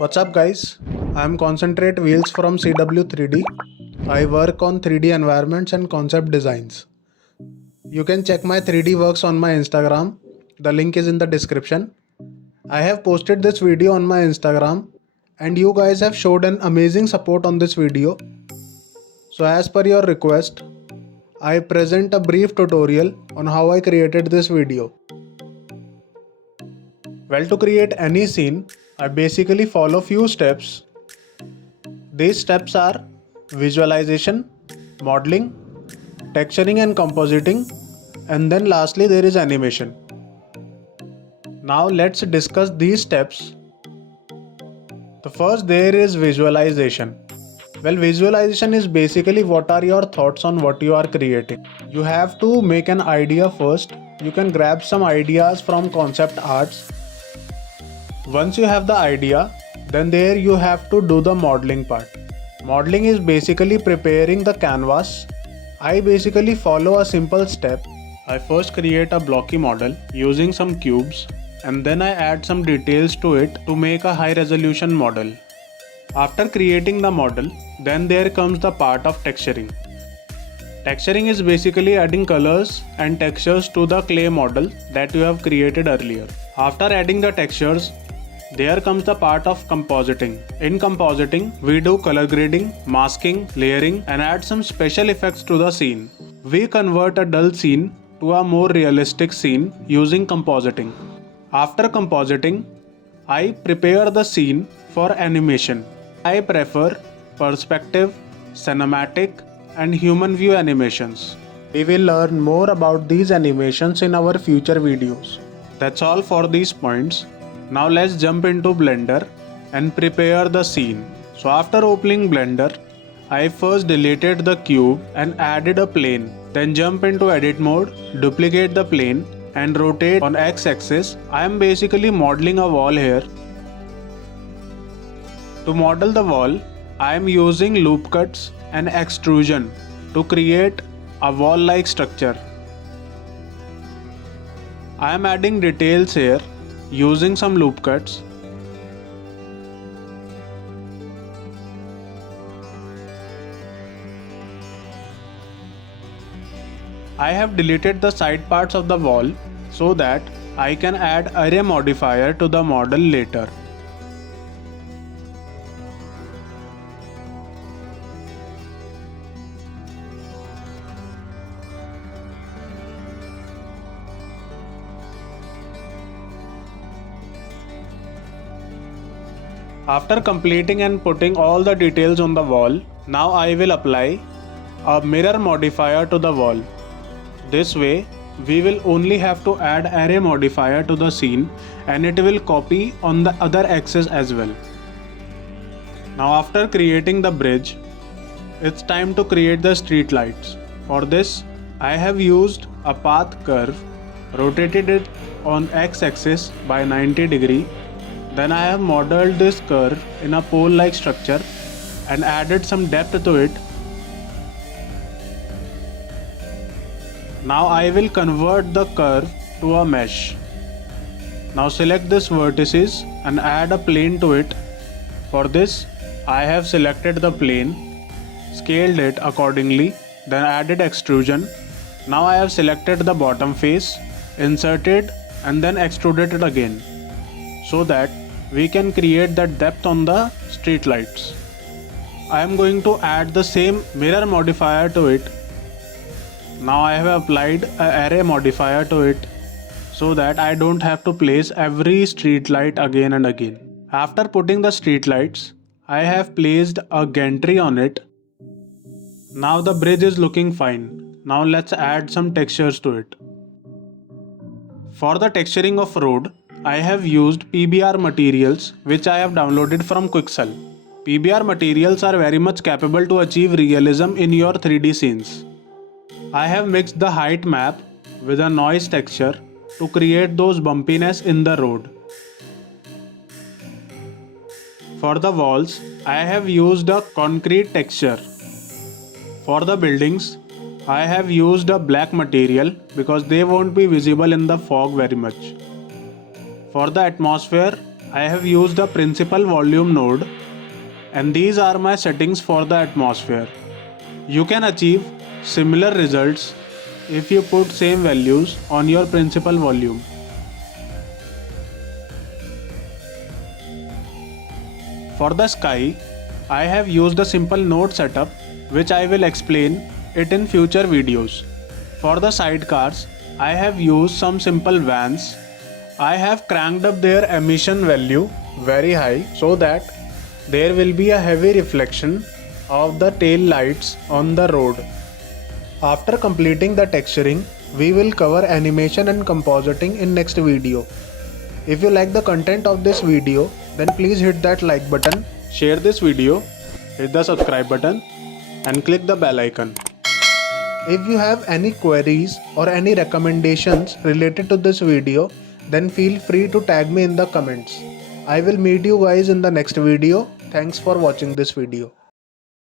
What's up guys? I'm Concentrate Wheels from CW3D. I work on 3D environments and concept designs. You can check my 3D works on my Instagram. The link is in the description. I have posted this video on my Instagram and you guys have showed an amazing support on this video. So as per your request, I present a brief tutorial on how I created this video. Well, to create any scene, I basically follow few steps. These steps are visualization, modeling, texturing and compositing, and then lastly there is animation. Now let's discuss these steps. The first there is visualization. Well, visualization is basically what are your thoughts on what you are creating. You have to make an idea first. You can grab some ideas from concept arts. Once you have the idea, then there you have to do the modeling part. Modeling is basically preparing the canvas. I basically follow a simple step. I first create a blocky model using some cubes and then I add some details to it to make a high resolution model. After creating the model, then there comes the part of texturing. Texturing is basically adding colors and textures to the clay model that you have created earlier. After adding the textures, there comes the part of compositing. In compositing, we do color grading, masking, layering and add some special effects to the scene. We convert a dull scene to a more realistic scene using compositing. After compositing, I prepare the scene for animation. I prefer perspective, cinematic and human view animations. We will learn more about these animations in our future videos. That's all for these points. Now let's jump into Blender and prepare the scene. So after opening Blender, I first deleted the cube and added a plane. Then jump into edit mode, duplicate the plane and rotate on x-axis. I am basically modeling a wall here. To model the wall, I am using loop cuts and extrusion to create a wall-like structure. I am adding details here using some loop cuts. I have deleted the side parts of the wall so that I can add array modifier to the model later. After completing and putting all the details on the wall, now I will apply a mirror modifier to the wall. This way, we will only have to add array modifier to the scene and it will copy on the other axis as well. Now after creating the bridge, it's time to create the street lights. For this, I have used a path curve, rotated it on x-axis by 90 degree. Then I have modeled this curve in a pole-like structure and added some depth to it. Now I will convert the curve to a mesh. Now select this vertices and add a plane to it. For this, I have selected the plane, scaled it accordingly, then added extrusion. Now I have selected the bottom face, inserted and then extruded it again, so that we can create that depth on the street lights. I am going to add the same mirror modifier to it. Now I have applied an array modifier to it so that I don't have to place every street light again and again. After putting the street lights, I have placed a gantry on it. Now the bridge is looking fine. Now let's add some textures to it. For the texturing of road, I have used PBR materials which I have downloaded from Quixel. PBR materials are very much capable to achieve realism in your 3D scenes. I have mixed the height map with a noise texture to create those bumpiness in the road. For the walls, I have used a concrete texture. For the buildings, I have used a black material because they won't be visible in the fog very much. For the atmosphere, I have used the principal volume node, and these are my settings for the atmosphere. You can achieve similar results if you put same values on your principal volume. For the sky, I have used a simple node setup which I will explain it in future videos. For the sidecars, I have used some simple vans. I have cranked up their emission value very high so that there will be a heavy reflection of the tail lights on the road. After completing the texturing, we will cover animation and compositing in next video. If you like the content of this video, then please hit that like button, share this video, hit the subscribe button and click the bell icon. If you have any queries or any recommendations related to this video, then feel free to tag me in the comments. I will meet you guys in the next video. Thanks for watching this video.